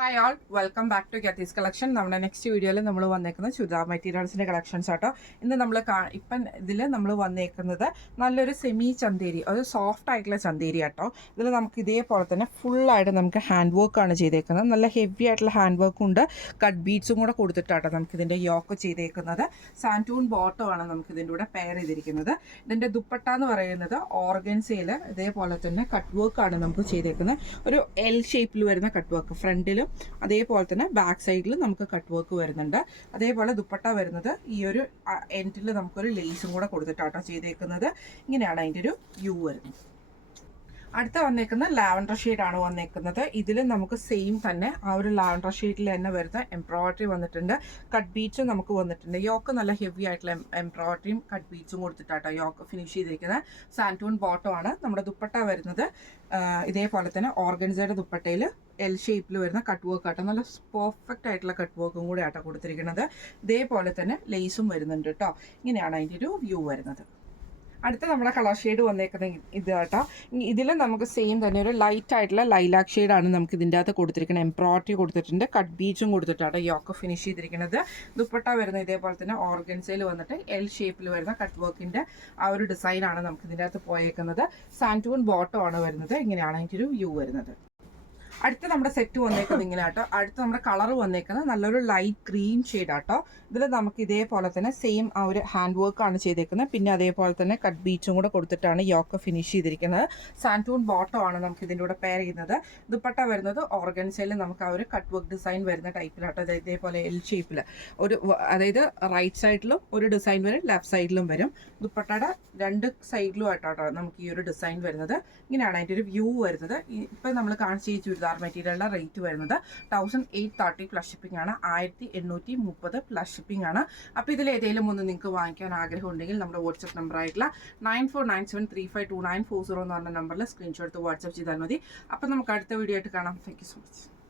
Hi all welcome back to Getty's collection. നമ്മുടെ next വീഡിയോയിൽ നമ്മൾ വന്നേക്കുന്നത് ചുരിദാർ മെറ്റീരിയൽസിൻ്റെ കളക്ഷൻസ് ആട്ടോ. ഇന്ന് നമ്മൾ ഇപ്പം ഇതിൽ നമ്മൾ വന്നേക്കുന്നത് നല്ലൊരു സെമി ചന്തേരി, ഒരു സോഫ്റ്റ് ആയിട്ടുള്ള ചന്തേരി ആട്ടോ. ഇതിൽ നമുക്ക് ഇതേപോലെ തന്നെ ഫുള്ളായിട്ട് നമുക്ക് ഹാൻഡ് വർക്കാണ് ചെയ്തേക്കുന്നത്. നല്ല ഹെവി ആയിട്ടുള്ള ഹാൻഡ് വർക്കും ഉണ്ട്, കട്ട് ബീഡ്സും കൂടെ കൊടുത്തിട്ടാട്ടോ നമുക്കിതിൻ്റെ യോക്ക് ചെയ്തേക്കുന്നത്. സാൻറ്റൂൺ ബോട്ടമാണ് നമുക്കിതിൻ്റെ കൂടെ പെയർ ചെയ്തിരിക്കുന്നത്. ഇതിൻ്റെ ദുപ്പട്ട എന്ന് പറയുന്നത് ഓർഗൻസയിൽ ഇതേപോലെ തന്നെ കട്ട് വർക്കാണ് നമുക്ക് ചെയ്തേക്കുന്നത്. ഒരു എൽ ഷേപ്പിൽ വരുന്ന കട്ട് വർക്ക് ഫ്രണ്ടിലും അതേപോലെ തന്നെ ബാക്ക് സൈഡിൽ നമുക്ക് കട്ട് വർക്ക് വരുന്നുണ്ട്. അതേപോലെ ദുപ്പട്ട വരുന്നത് ഈ ഒരു എൻഡിൽ നമുക്കൊരു ലേസും കൂടെ കൊടുത്തിട്ടാട്ടോ ചെയ്തേക്കുന്നത്. ഇങ്ങനെയാണ് അതിൻ്റെ ഒരു വ്യൂ വരുന്നത്. അടുത്ത വന്നേക്കുന്ന ലാവൻഡർ ഷെയ്ഡാണ് വന്നേക്കുന്നത്. ഇതിൽ നമുക്ക് സെയിം തന്നെ ആ ഒരു ലാവൻഡർ ഷെയ്ഡിൽ തന്നെ വരുന്ന എംബ്രോയിഡറി വന്നിട്ടുണ്ട്, കട്ട് ബീഡ്സും നമുക്ക് വന്നിട്ടുണ്ട്. യോക്ക് നല്ല ഹെവി ആയിട്ടുള്ള എംബ്രോയിഡറിയും കട്ട് ബീഡ്സും കൊടുത്തിട്ടാട്ടോ യോക്ക് ഫിനിഷ് ചെയ്തിരിക്കുന്നത്. സാൻറ്റൂൺ ബോട്ടം ആണ്. നമ്മുടെ ദുപ്പട്ട വരുന്നത് ഇതേപോലെ തന്നെ ഓർഗൻസയുടെ ദുപ്പട്ടയിൽ എൽ ഷേപ്പിൽ വരുന്ന കട്ട് വർക്ക് ആട്ടോ. നല്ല പെർഫെക്റ്റ് ആയിട്ടുള്ള കട്ട് വർക്കും കൂടെ ആട്ടോ കൊടുത്തിരിക്കുന്നത്. ഇതേപോലെ തന്നെ ലേസും വരുന്നുണ്ട് കേട്ടോ. ഇങ്ങനെയാണ് അതിൻ്റെ ഒരു വ്യൂ വരുന്നത്. അടുത്ത നമ്മുടെ കളർ ഷെയ്ഡ് വന്നേക്കുന്നത് ഇത് കേട്ടോ. ഇതിൽ നമുക്ക് സെയിം തന്നെ ഒരു ലൈറ്റ് ആയിട്ടുള്ള ലൈലാക്ക് ഷെയ്ഡാണ് നമുക്ക് ഇതിൻ്റെ അകത്ത് കൊടുത്തിരിക്കുന്നത്. എംബ്രോയിഡറി കൊടുത്തിട്ടുണ്ട്, കട്ട് ബീച്ചും കൊടുത്തിട്ടാണ് യോക്ക് ഫിനിഷ് ചെയ്തിരിക്കുന്നത്. ദുപ്പട്ട വരുന്നത് ഇതേപോലെ തന്നെ ഓർഗൻസയിൽ വന്നിട്ട് എൽ ഷേപ്പിൽ വരുന്ന കട്ട് വർക്കിൻ്റെ ആ ഒരു ഡിസൈനാണ് നമുക്ക് ഇതിൻ്റെ അകത്ത് പോയേക്കുന്നത്. സാൻറ്റൂൺ ബോട്ടം ആണ് വരുന്നത്. ഇങ്ങനെയാണ് അതിൻ്റെ ഒരു വ്യൂ വരുന്നത്. അടുത്ത നമ്മുടെ സെറ്റ് വന്നേക്കുന്നത് ഇങ്ങനെ ആട്ടോ. അടുത്ത നമ്മുടെ കളർ വന്നേക്കുന്നത് നല്ലൊരു ലൈറ്റ് ഗ്രീൻ ഷെയ്ഡ് ആട്ടോ. ഇതിൽ നമുക്ക് ഇതേപോലെ തന്നെ സെയിം ആ ഒരു ഹാൻഡ് വർക്കാണ് ചെയ്തേക്കുന്നത്. പിന്നെ അതേപോലെ തന്നെ കട്ട് ബീച്ചും കൂടെ കൊടുത്തിട്ടാണ് യോക്ക് ഫിനിഷ് ചെയ്തിരിക്കുന്നത്. സാൻറ്റൂൺ ബോട്ടം ആണ് നമുക്ക് ഇതിൻ്റെ കൂടെ പെയർ ചെയ്യുന്നത്. ദുപ്പട്ട വരുന്നത് ഓർഗൻസയിൽ നമുക്ക് ആ ഒരു കട്ട് വർക്ക് ഡിസൈൻ വരുന്ന ടൈപ്പിലാട്ടോ. ഇതേപോലെ എൽ ഷേപ്പിൽ ഒരു, അതായത് റൈറ്റ് സൈഡിലും ഒരു ഡിസൈൻ വരും, ലെഫ്റ്റ് സൈഡിലും വരും. ദുപ്പട്ടയുടെ രണ്ട് സൈഡിലും ആയിട്ടോ നമുക്ക് ഈ ഒരു ഡിസൈൻ വരുന്നത്. ഇങ്ങനെയാണ് അതിൻ്റെ ഒരു വ്യൂ വരുന്നത്. ഇപ്പം നമ്മൾ കാണിച്ച ഈ ചുരിദാർ മെറ്റീരിയലിൻ്റെ റേറ്റ് വരുന്നത് 1830 പ്ലസ് ഷിപ്പിംഗ് ആണ്. 1830 പ്ലസ് ഷിപ്പിംഗ് ആണ്. അപ്പോൾ ഇതിൽ ഏതെങ്കിലും ഒന്ന് നിങ്ങൾക്ക് വാങ്ങിക്കാൻ ആഗ്രഹം ഉണ്ടെങ്കിൽ നമ്മുടെ വാട്സപ്പ് നമ്പർ ആയിട്ടുള്ള 9497352940 എന്ന് പറഞ്ഞ നമ്പറിൽ സ്ക്രീൻഷോട്ട് വാട്സപ്പ് ചെയ്താൽ മതി. അപ്പോൾ നമുക്ക് അടുത്ത വീഡിയോ ആയിട്ട് കാണാം. Thank you so much.